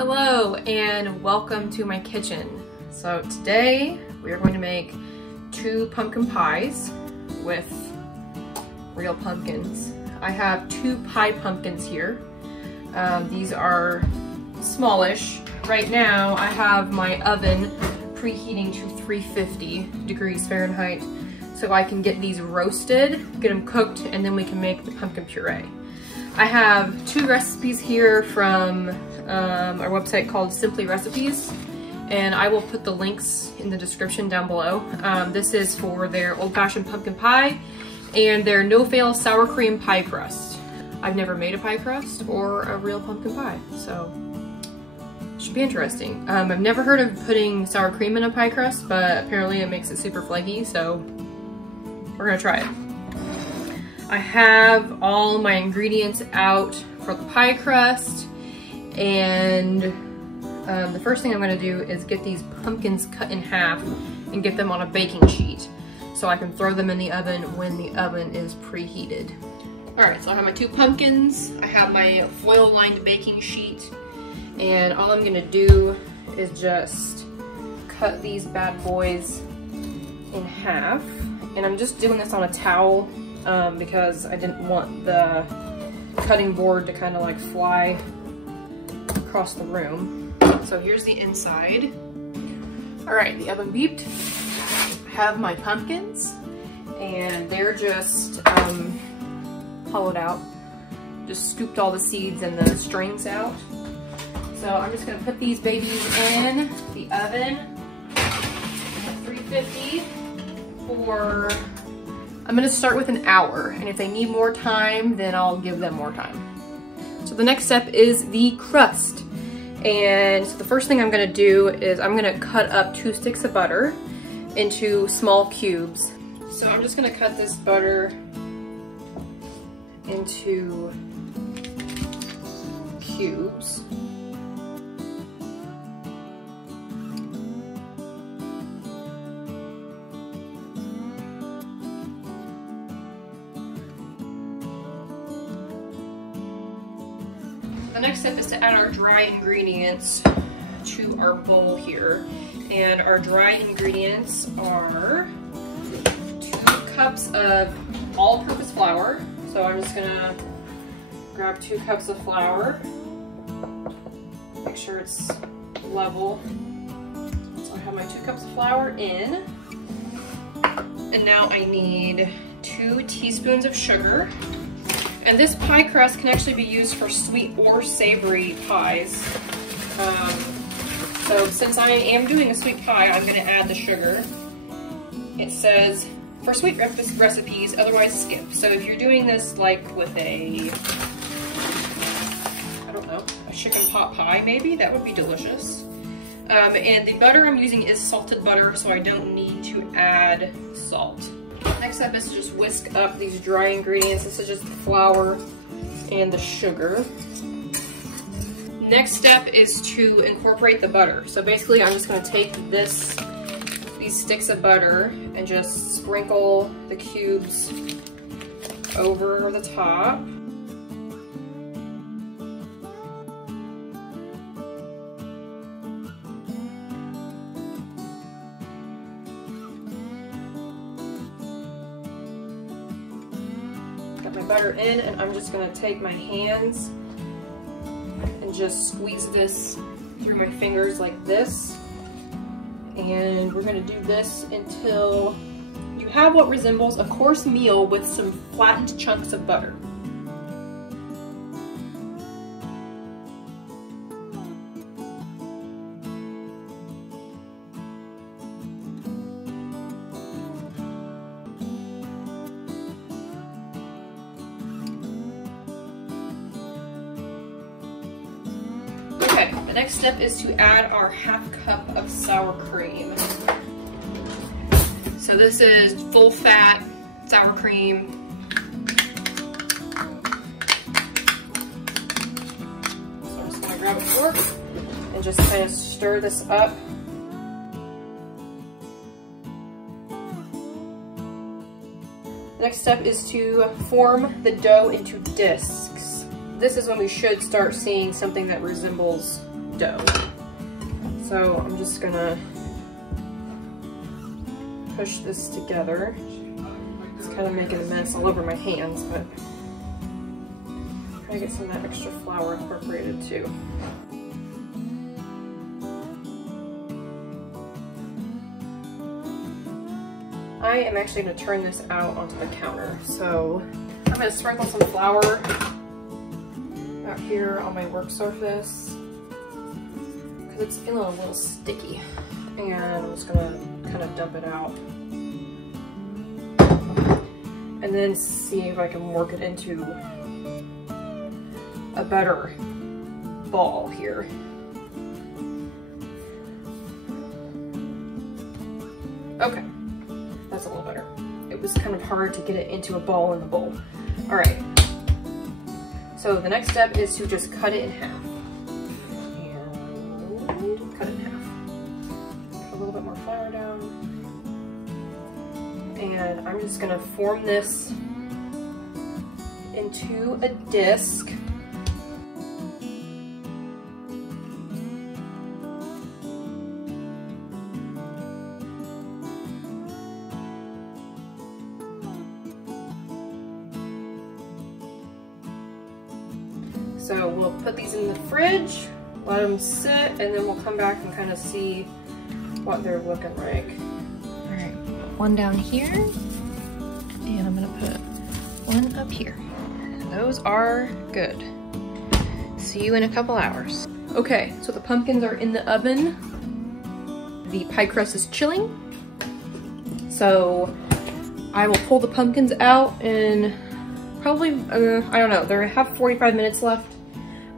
Hello and welcome to my kitchen. So today we are going to make 2 pumpkin pies with real pumpkins. I have 2 pie pumpkins here. These are smallish. Right now I have my oven preheating to 350 degrees Fahrenheit so I can get these roasted, get them cooked, and then we can make the pumpkin puree. I have 2 recipes here from our website called Simply Recipes, and I will put the links in the description down below. This is for their old-fashioned pumpkin pie and their no-fail sour cream pie crust. I've never made a pie crust or a real pumpkin pie, so it should be interesting. I've never heard of putting sour cream in a pie crust, but apparently it makes it super flaky, so we're gonna try it. I have all my ingredients out for the pie crust, and the first thing I'm gonna do is get these pumpkins cut in half and get them on a baking sheet so I can throw them in the oven when the oven is preheated. All right, so I have my 2 pumpkins, I have my foil-lined baking sheet, and all I'm gonna do is just cut these bad boys in half. And I'm just doing this on a towel because I didn't want the cutting board to kind of like fly across the room. So here's the inside. All right, the oven beeped. I have my pumpkins and they're just hollowed out. Just scooped all the seeds and the strings out. So I'm just gonna put these babies in the oven at 350 for, I'm gonna start with an hour, and if they need more time, then I'll give them more time. So the next step is the crust. And so the first thing I'm gonna do is I'm gonna cut up 2 sticks of butter into small cubes. So I'm just gonna cut this butter into cubes. The next step is to add our dry ingredients to our bowl here. And our dry ingredients are 2 cups of all-purpose flour. So I'm just gonna grab 2 cups of flour, make sure it's level. So I have my 2 cups of flour in. And now I need 2 teaspoons of sugar. And this pie crust can actually be used for sweet or savory pies. So since I am doing a sweet pie, I'm gonna add the sugar. It says, for sweet recipes, otherwise skip. So if you're doing this like with a, I don't know, a chicken pot pie maybe, that would be delicious. And the butter I'm using is salted butter, so I don't need to add salt. Next step is to just whisk up these dry ingredients. This is just the flour and the sugar. Next step is to incorporate the butter. So basically I'm just gonna take these sticks of butter and just sprinkle the cubes over the top. Got my butter in, and I'm just gonna take my hands and just squeeze this through my fingers like this. And we're gonna do this until you have what resembles a coarse meal with some flattened chunks of butter. The next step is to add our ½ cup of sour cream. So this is full fat sour cream. So I'm just gonna grab a fork and just kind of stir this up. The next step is to form the dough into discs. this is when we should start seeing something that resembles dough. So I'm just gonna push this together. It's kind of making a mess all over my hands, but try to get some of that extra flour incorporated too. I am actually going to turn this out onto the counter. So I'm going to sprinkle some flour out here on my work surface because it's feeling a little sticky. And I'm just going to kind of dump it out. And then see if I can work it into a better ball here. Okay. That's a little better. It was kind of hard to get it into a ball in the bowl. All right. So the next step is to just cut it in half. And cut it in half. Put a little bit more flour down. And I'm just gonna form this into a disc. So we'll put these in the fridge, let them sit, and then we'll come back and kind of see what they're looking like. All right, one down here, and I'm gonna put one up here. Those are good. See you in a couple hours. Okay, so the pumpkins are in the oven. The pie crust is chilling. So I will pull the pumpkins out in probably, I don't know, they have 45 minutes left,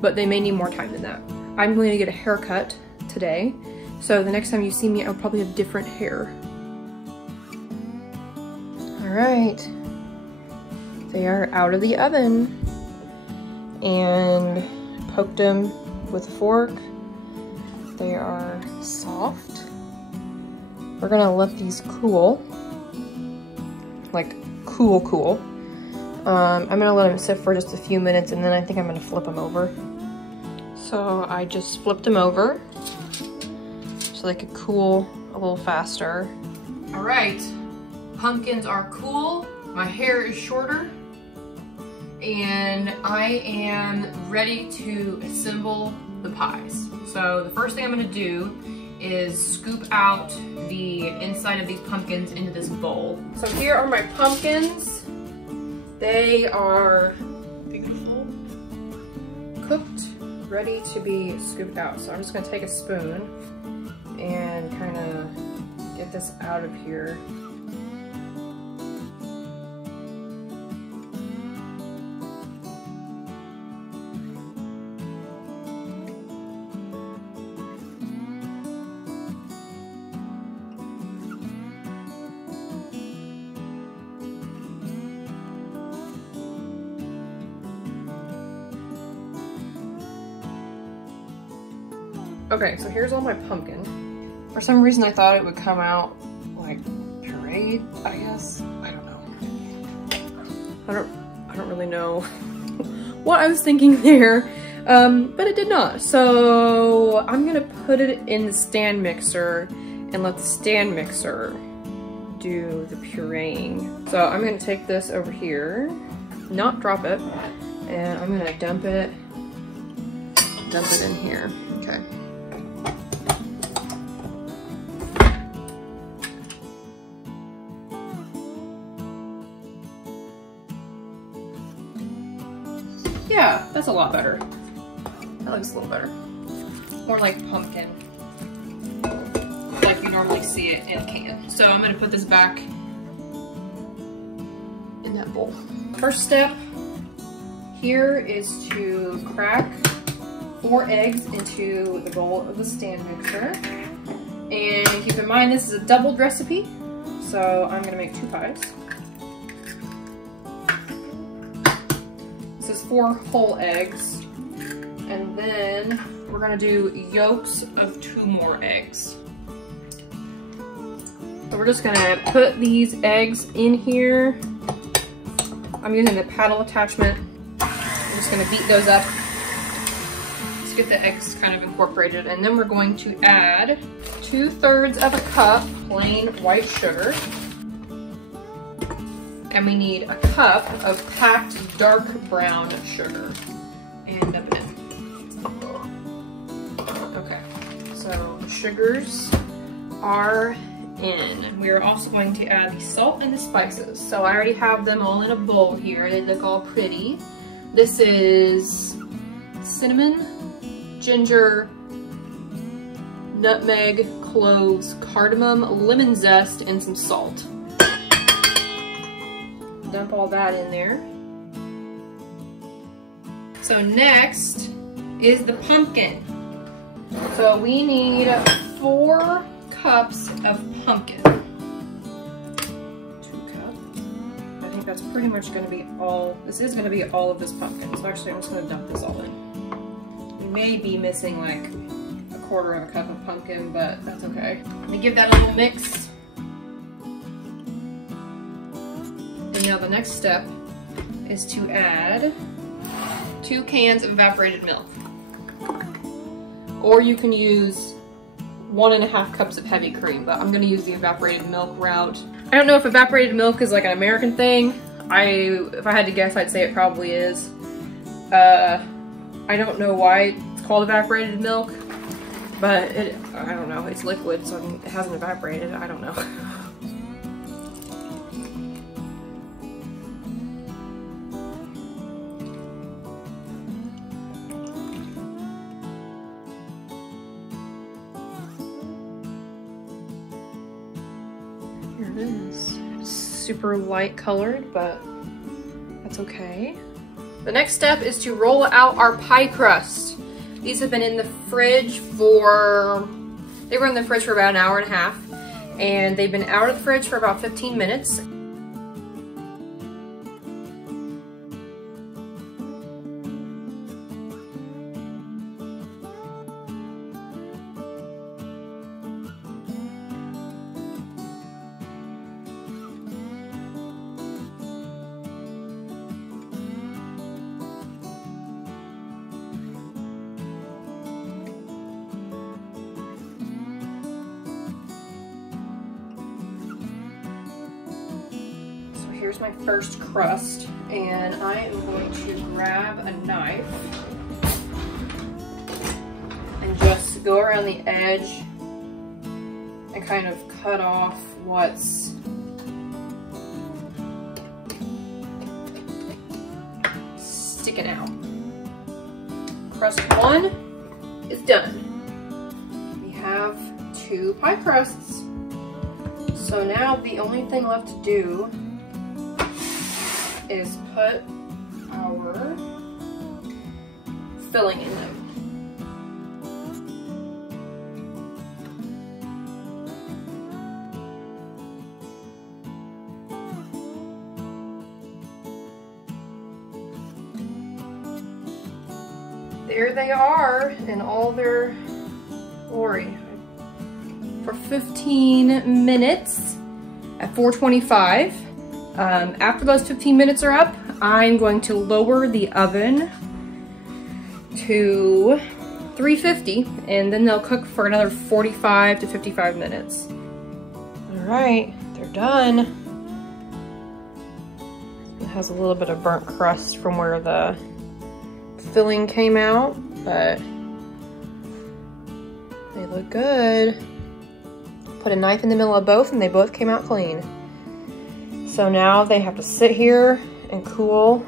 but they may need more time than that. I'm going to get a haircut today, so the next time you see me, I'll probably have different hair. All right, they are out of the oven, and poked them with a fork. They are soft. We're gonna let these cool, like cool. I'm gonna let them sit for just a few minutes, and then I think I'm gonna flip them over. So I just flipped them over so they could cool a little faster. All right, pumpkins are cool. My hair is shorter, and I am ready to assemble the pies. So the first thing I'm gonna do is scoop out the inside of these pumpkins into this bowl. So here are my pumpkins. They are beautiful, cooked, ready to be scooped out. So I'm just gonna take a spoon and kind of get this out of here. Okay, so here's all my pumpkin. For some reason I thought it would come out like pureed, I guess. I don't know. I don't really know what I was thinking there, but it did not. So I'm gonna put it in the stand mixer and let the stand mixer do the pureeing. So I'm gonna take this over here, not drop it, and I'm gonna dump it in here. Okay. Yeah, that's a lot better. That looks a little better. More like pumpkin, like you normally see it in a can. So I'm gonna put this back in that bowl. First step here is to crack 4 eggs into the bowl of the stand mixer. And keep in mind this is a doubled recipe, so I'm gonna make 2 pies. This is 4 whole eggs, and then we're gonna do yolks of 2 more eggs. So we're just gonna put these eggs in here. I'm using the paddle attachment. I'm just gonna beat those up. Let's get the eggs kind of incorporated, and then we're going to add 2/3 of a cup plain white sugar. And we need a cup of packed dark brown sugar. And dump it in. Okay, so the sugars are in. We are also going to add the salt and the spices. So I already have them all in a bowl here. They look all pretty. This is cinnamon, ginger, nutmeg, cloves, cardamom, lemon zest, and some salt. Dump all that in there. So next is the pumpkin. So we need 4 cups of pumpkin. 2 cups. I think that's pretty much gonna be all, this is gonna be all of this pumpkin. So actually I'm just gonna dump this all in. We may be missing like 1/4 of a cup of pumpkin, but that's okay. Let me give that a little mix. And now the next step is to add 2 cans of evaporated milk. Or you can use 1.5 cups of heavy cream, but I'm gonna use the evaporated milk route. I don't know if evaporated milk is like an American thing. If I had to guess, I'd say it probably is. I don't know why it's called evaporated milk, but I don't know, it's liquid, so it hasn't evaporated, I don't know. Here it is. It's super light colored, but that's okay. The next step is to roll out our pie crust. These have been in the fridge for, they were in the fridge for about 1.5 hours, and they've been out of the fridge for about 15 minutes. Here's my first crust, and I am going to grab a knife and just go around the edge and kind of cut off what's sticking out. Crust 1 is done. We have 2 pie crusts. So now the only thing left to do is put our filling in them. There they are in all their glory. For 15 minutes at 425. After those 15 minutes are up, I'm going to lower the oven to 350, and then they'll cook for another 45 to 55 minutes. All right, they're done. It has a little bit of burnt crust from where the filling came out, but they look good. Put a knife in the middle of both, and they both came out clean. So now they have to sit here and cool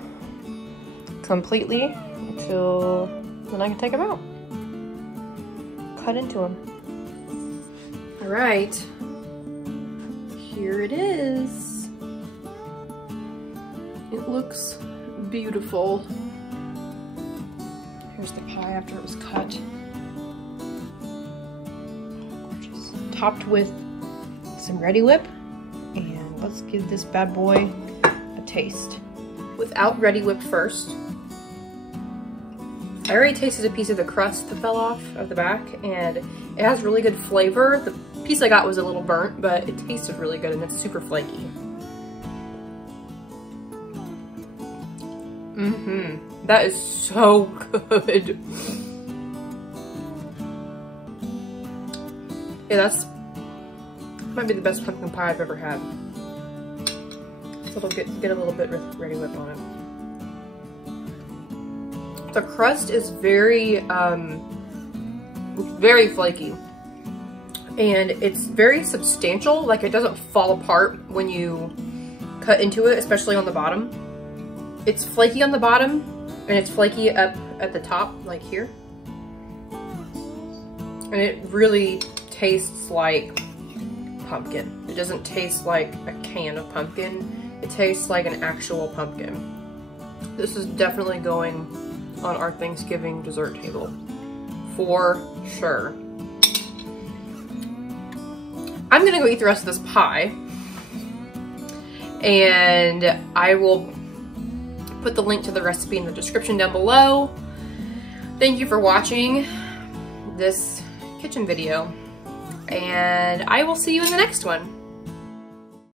completely until then I can take them out. Cut into them. All right, here it is. It looks beautiful. Here's the pie after it was cut. Gorgeous. Topped with some Reddi-wip. And let's give this bad boy a taste. Without Reddi-wip first. I already tasted a piece of the crust that fell off of the back, and it has really good flavor. The piece I got was a little burnt, but it tasted really good, and it's super flaky. That is so good. Yeah, that's might be the best pumpkin pie I've ever had. So it'll get a little bit Ready Whip on it. The crust is very flaky, and it's very substantial. Like, it doesn't fall apart when you cut into it, especially on the bottom. It's flaky on the bottom, and it's flaky up at the top, like here. And it really tastes like pumpkin. It doesn't taste like a can of pumpkin. It tastes like an actual pumpkin. This is definitely going on our Thanksgiving dessert table, for sure. I'm gonna go eat the rest of this pie, and I will put the link to the recipe in the description down below. Thank you for watching this kitchen video, and I will see you in the next one.